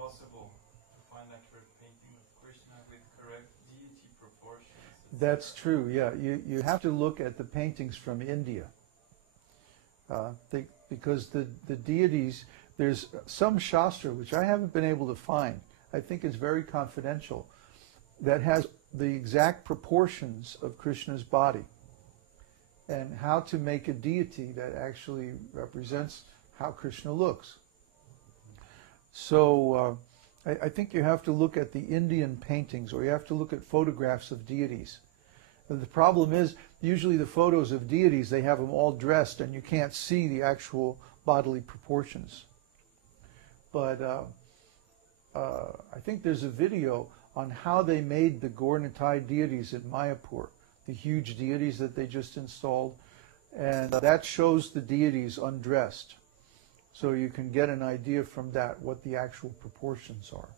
possible to find accurate painting of Krishna with correct deity proportions. That's true, yeah. You have to look at the paintings from India. Because the deities, there's some Shastra, which I haven't been able to find, I think it's very confidential, that has the exact proportions of Krishna's body and how to make a deity that actually represents how Krishna looks. So I think you have to look at the Indian paintings, or you have to look at photographs of deities. The problem is, usually the photos of deities, they have them all dressed and you can't see the actual bodily proportions. But I think there's a video on how they made the Gaur-Nitai deities at Mayapur, the huge deities that they just installed, and that shows the deities undressed. So you can get an idea from that what the actual proportions are.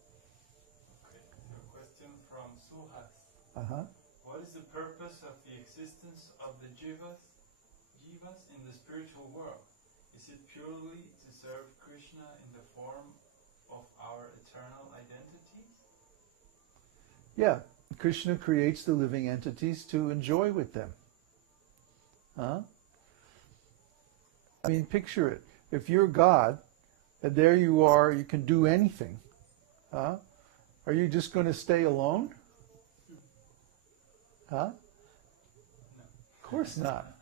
Okay. A question from Suhas. Uh-huh. What is the purpose of the existence of the jivas in the spiritual world? Is it purely to serve Krishna in the form of our eternal identities? Yeah, Krishna creates the living entities to enjoy with them. Huh? I mean, picture it. If you're God, and there you are, you can do anything. Huh? Are you just going to stay alone? Huh? No. Of course not.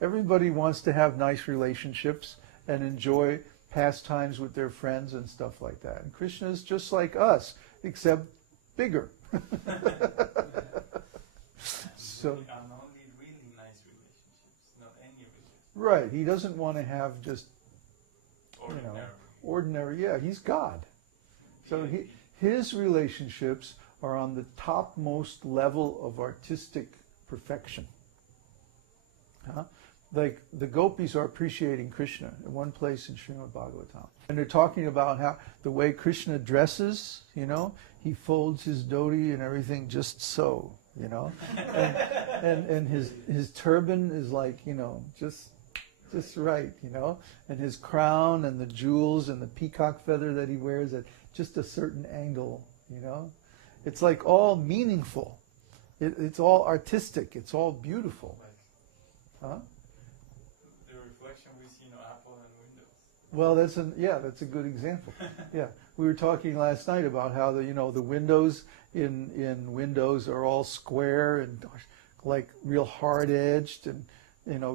Everybody wants to have nice relationships and enjoy pastimes with their friends and stuff like that. And Krishna is just like us, except bigger. So, And only really nice relationships, not any relationships. right, he doesn't want to have just Ordinary. ordinary, yeah, he's God. So his relationships are on the topmost level of artistic perfection. Huh? Like the gopis are appreciating Krishna in one place in Srimad Bhagavatam. And they're talking about how the way Krishna dresses, he folds his dhoti and everything just so, and his turban is like, just right, and his crown and the jewels and the peacock feather that he wears at just a certain angle, It's like all meaningful. It's all artistic. It's all beautiful. Huh? The reflection we see in Apple and Windows. Well, that's a good example. Yeah, we were talking last night about how the windows in Windows are all square and like real hard edged and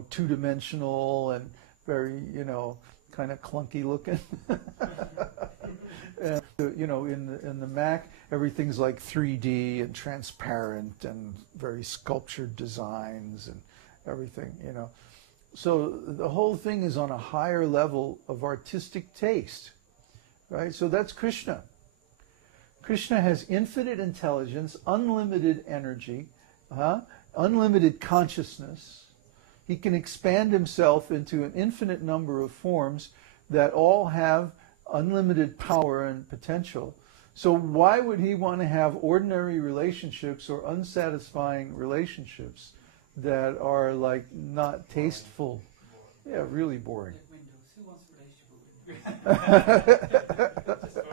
two-dimensional and very kind of clunky looking. And in the Mac, everything's like 3D and transparent and very sculptured designs and everything, So the whole thing is on a higher level of artistic taste, right? So that's Krishna. Krishna has infinite intelligence, unlimited energy, unlimited consciousness. He can expand himself into an infinite number of forms that all have unlimited power and potential. So why would he want to have ordinary relationships or unsatisfying relationships that are like not tasteful? Yeah, really boring. Windows. Who wants a relationship with Windows?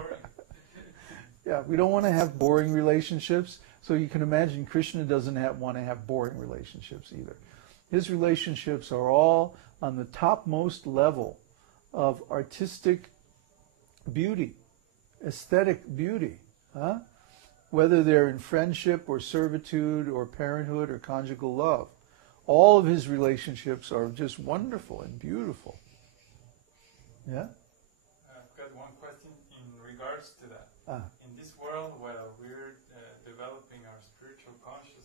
Yeah, we don't want to have boring relationships. So you can imagine Krishna doesn't want to have boring relationships either. His relationships are all on the topmost level of artistic beauty, aesthetic beauty. Huh? Whether they're in friendship or servitude or parenthood or conjugal love. All of his relationships are just wonderful and beautiful. Yeah? I've got one question in regards to that. Ah. In this world where we're developing our spiritual consciousness,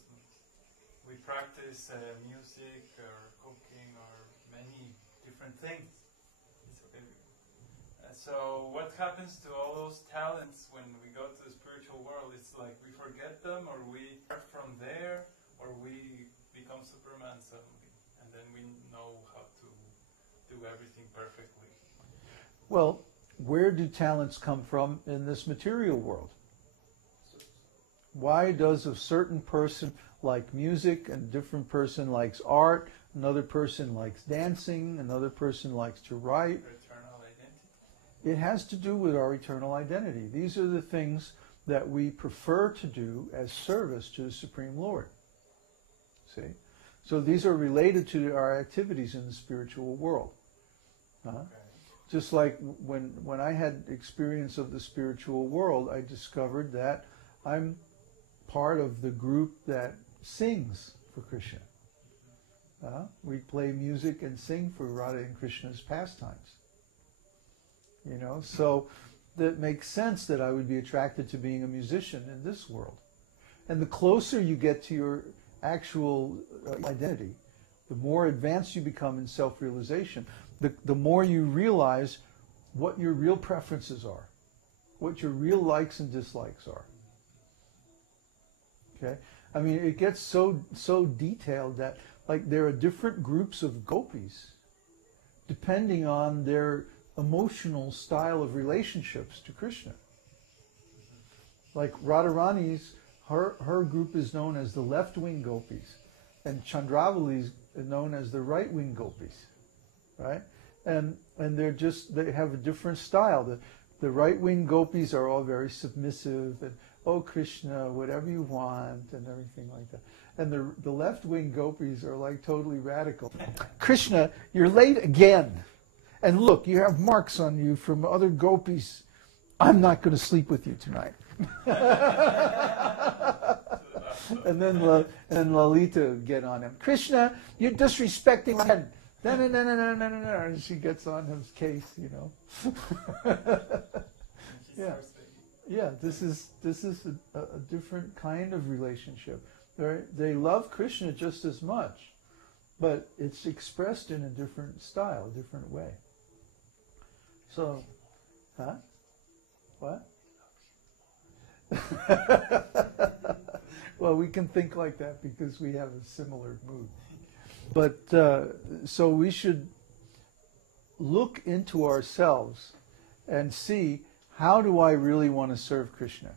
we practice music or cooking or many different things. So what happens to all those talents when we go to the spiritual world? It's like we forget them, or we start from there, or we become Superman suddenly, and then we know how to do everything perfectly. Well, where do talents come from in this material world? Why does a certain person like music, and a different person likes art, another person likes dancing, another person likes to write? Your eternal identity. It has to do with our eternal identity. These are the things that we prefer to do as service to the Supreme Lord. See? So these are related to our activities in the spiritual world. Just like when I had experience of the spiritual world, I discovered that I'm part of the group that sings for Krishna. We play music and sing for Radha and Krishna's pastimes. You know, so that makes sense that I would be attracted to being a musician in this world. And the closer you get to your actual identity, the more advanced you become in self-realization, the more you realize what your real preferences are, what your real likes and dislikes are. Okay? I mean, it gets so detailed that, like, there are different groups of gopis depending on their emotional style of relationships to Krishna. Like Radharani's, her group is known as the left-wing gopis, and Chandravali's is known as the right-wing gopis, right? And they have a different style. The right-wing gopis are all very submissive and, oh Krishna, whatever you want, and everything like that. And the left-wing gopis are like totally radical. Krishna, you're late again. And look, you have marks on you from other gopis. I'm not going to sleep with you tonight. And then Lalita would get on him. Krishna, you're disrespecting my head. No. And she gets on his case, you know. Yeah. Yeah, this is a different kind of relationship. They love Krishna just as much, but it's expressed in a different style, a different way. So, what? Well, we can think like that because we have a similar mood. But so we should look into ourselves and see, how do I really want to serve Krishna?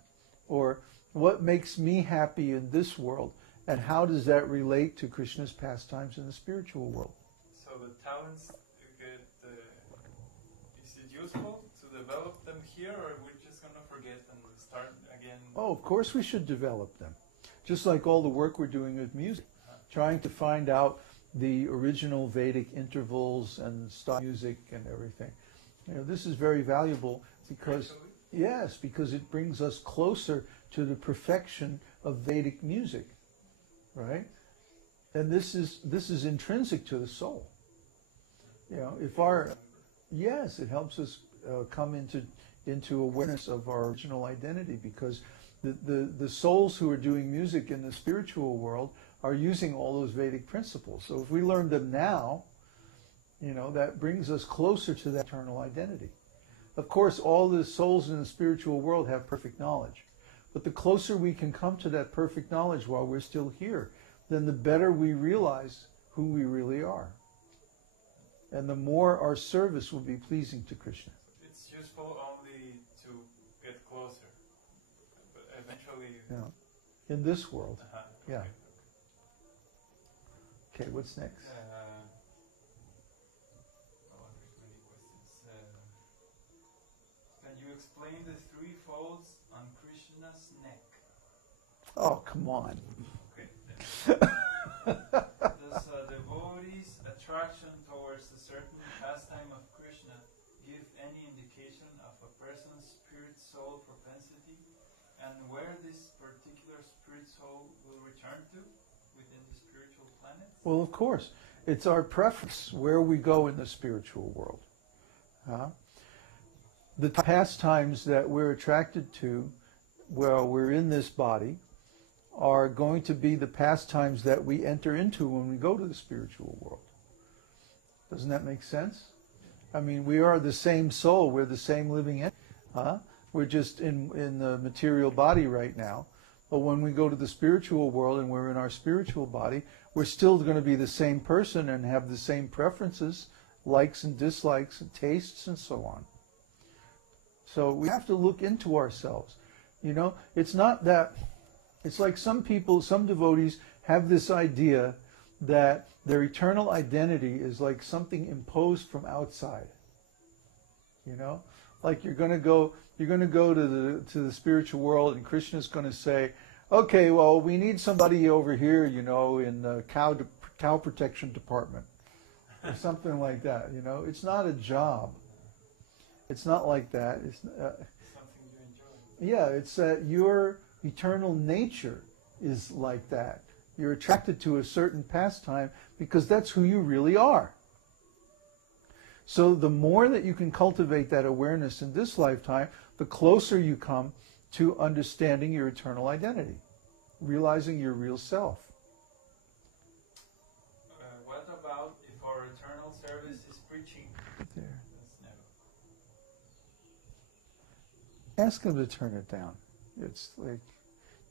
Or what makes me happy in this world? And how does that relate to Krishna's pastimes in the spiritual world? So the talents, is it useful to develop them here, or we're just going to forget and start again? Oh, of course we should develop them. Just like all the work we're doing with music, trying to find out the original Vedic intervals and style music and everything. You know, this is very valuable because, yes, because it brings us closer to the perfection of Vedic music, right? And this is intrinsic to the soul. You know, yes, it helps us come into awareness of our original identity, because the souls who are doing music in the spiritual world are using all those Vedic principles. So if we learn them now, you know, that brings us closer to that eternal identity. Of course, all the souls in the spiritual world have perfect knowledge. But the closer we can come to that perfect knowledge while we're still here, then the better we realize who we really are. And the more our service will be pleasing to Krishna. It's useful only to get closer. But eventually... Yeah. In this world. Yeah. Okay, what's next? Can you explain the three folds on Krishna's neck? Oh, come on. Okay. Does a devotee's attraction towards a certain pastime of Krishna give any indication of a person's spirit soul propensity, and where this particular spirit soul will return to within the spiritual planet? Well, of course. It's our preference where we go in the spiritual world. The pastimes that we're attracted to while we're in this body are going to be the pastimes that we enter into when we go to the spiritual world. Doesn't that make sense? I mean, we are the same soul. We're the same living entity. We're just in the material body right now. But when we go to the spiritual world and we're in our spiritual body, we're still going to be the same person and have the same preferences, likes and dislikes and tastes and so on. So we have to look into ourselves. You know, it's not that, it's like some people, some devotees have this idea that their eternal identity is like something imposed from outside. You know, like you're going to go to the spiritual world, and Krishna's going to say, okay, well, we need somebody over here, you know, in the cow protection department, or something like that. You know, it's not a job. It's not like that. It's Something you enjoy. yeah. It's that your eternal nature is like that. You're attracted to a certain pastime because that's who you really are. So the more that you can cultivate that awareness in this lifetime, the closer you come to understanding your eternal identity, realizing your real self. What about if our eternal service is preaching? There. That's never. Ask them to turn it down. It's like,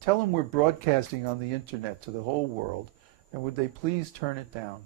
tell them we're broadcasting on the internet to the whole world, and would they please turn it down?